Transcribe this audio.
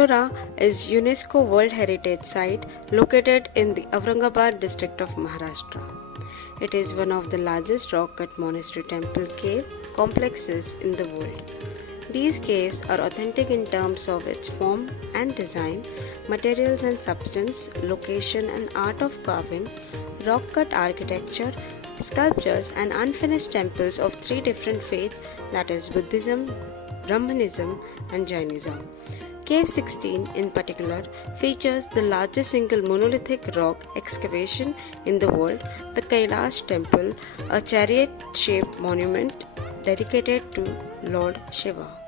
Ellora is UNESCO World Heritage Site located in the Aurangabad district of Maharashtra. It is one of the largest rock-cut monastery-temple cave complexes in the world. These caves are authentic in terms of its form and design, materials and substance, location and art of carving, rock-cut architecture, sculptures and unfinished temples of three different faiths, that is Buddhism, Brahmanism and Jainism. Cave 16 in particular features the largest single monolithic rock excavation in the world, the Kailasha temple, a chariot-shaped monument dedicated to Lord Shiva.